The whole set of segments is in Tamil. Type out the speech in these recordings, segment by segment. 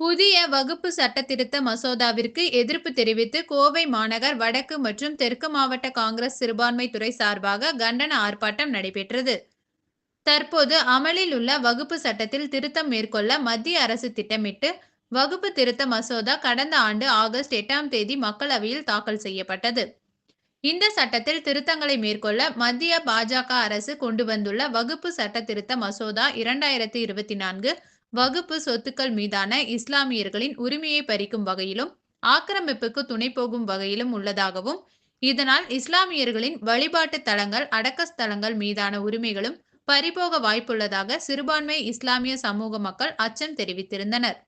புதிய வகுப்பு சட்ட திருத்த மசோதாவிற்கு எதிர்ப்பு தெரிவித்து கோவை மாநகர் வடக்கு மற்றும் தெற்கு மாவட்ட காங்கிரஸ் சிறுபான்மை துறை சார்பாக கண்டன ஆர்ப்பாட்டம் நடைபெற்றது. தற்போது அமலில் உள்ள வகுப்பு சட்டத்தில் திருத்தம் மேற்கொள்ள மத்திய அரசு திட்டமிட்டு வகுப்பு திருத்த மசோதா கடந்த ஆண்டு ஆகஸ்ட் எட்டாம் தேதி மக்களவையில் தாக்கல் செய்யப்பட்டது. இந்த சட்டத்தில் திருத்தங்களை மேற்கொள்ள மத்திய பாஜக அரசு கொண்டு வந்துள்ள வகுப்பு சட்ட திருத்த மசோதா இரண்டாயிரத்தி இருபத்தி நான்கு வகுப்பு சொத்துக்கள் மீதான இஸ்லாமியர்களின் உரிமையை பறிக்கும் வகையிலும் ஆக்கிரமிப்புக்கு துணை போகும் வகையிலும் உள்ளதாகவும் இதனால் இஸ்லாமியர்களின் வழிபாட்டு தலங்கள் அடக்க ஸ்தலங்கள் மீதான உரிமைகளும் பறிபோக வாய்ப்புள்ளதாக சிறுபான்மை இஸ்லாமிய சமூக மக்கள் அச்சம் தெரிவித்திருந்தனர்.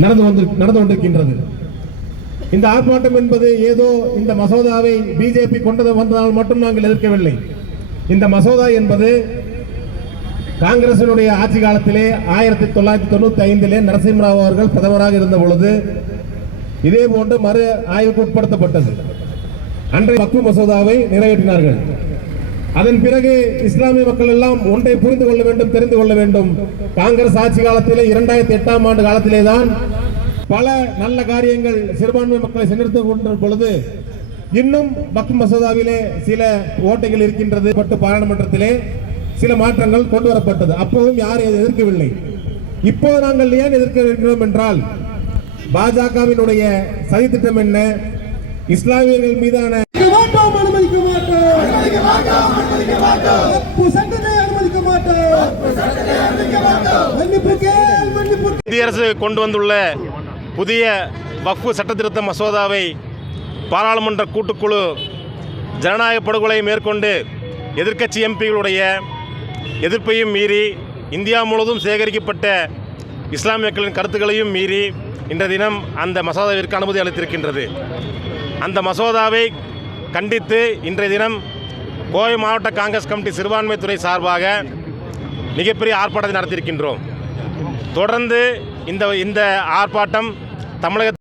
நடந்து வந்து நடந்து கொண்டிருக்கின்றது. இந்த ஆர்ப்பாட்டம் என்பது ஏதோ இந்த மசோதாவை பிஜேபி கொண்டது வந்ததால் மட்டும் நாங்கள் எதிர்க்கவில்லை. இந்த மசோதா என்பது காங்கிரசினுடைய ஆட்சி காலத்திலே ஆயிரத்தி தொள்ளாயிரத்தி தொண்ணூத்தி ஐந்திலே நரசிம்மராவ் அவர்கள் பிரதமராக இருந்த பொழுது இதே போன்று மறு ஆய்வுக்கு உட்படுத்தப்பட்டது. அன்றைய வக்ஃபு மசோதாவை நிறைவேற்றினார்கள். அதன் பிறகு இஸ்லாமிய மக்கள் எல்லாம் ஒன்றை புரிந்து கொள்ள வேண்டும் தெரிந்து கொள்ள வேண்டும். காங்கிரஸ் ஆட்சி காலத்திலே இரண்டாயிரத்தி எட்டாம் ஆண்டு காலத்திலே தான் பல நல்ல காரியங்கள் சிறுபான்மை மக்களை சென்றெடுத்து கொண்ட பொழுது இன்னும் வக்ஃபு மசோதாவிலே சில ஓட்டைகள் இருக்கின்றது. பட்டு பாராளுமன்றத்திலே சில மாற்றங்கள் கொண்டு வரப்பட்டது. அப்போதும் யாரும் எதிர்க்கவில்லை. இப்போ நாங்கள் ஏன் எதிர்க்க இருக்கிறோம் என்றால் பாஜகவினுடைய சதித்திட்டம் என்ன? இஸ்லாமியர்கள் மீதான அனுமதிக்க மாட்டோம் அனுமதிக்க மாட்டோம். வக்பு சட்டத்தை அனுமதிக்க மாட்டோம். மன்னிப்பு அரசு கொண்டு வந்துள்ள புதிய வக்ஃபு சட்டத்திருத்த மசோதாவை பாராளுமன்ற கூட்டுக்குழு ஜனநாயக படுகொலை மேற்கொண்டு எதிர்க்கட்சி எம்பிகளுடைய எதிர்ப்பையும் மீறி இந்தியா முழுவதும் சேகரிக்கப்பட்ட இஸ்லாமியர்களின் கருத்துக்களையும் மீறி இன்றைய தினம் அந்த மசோதாவிற்கு அனுமதி அளித்திருக்கின்றது. அந்த மசோதாவை கண்டித்து இன்றைய தினம் கோவை மாவட்ட காங்கிரஸ் கமிட்டி சிறுபான்மைத்துறை சார்பாக மிகப்பெரிய ஆர்ப்பாட்டத்தை நடத்தியிருக்கின்றோம். தொடர்ந்து இந்த இந்த ஆர்ப்பாட்டம் தமிழக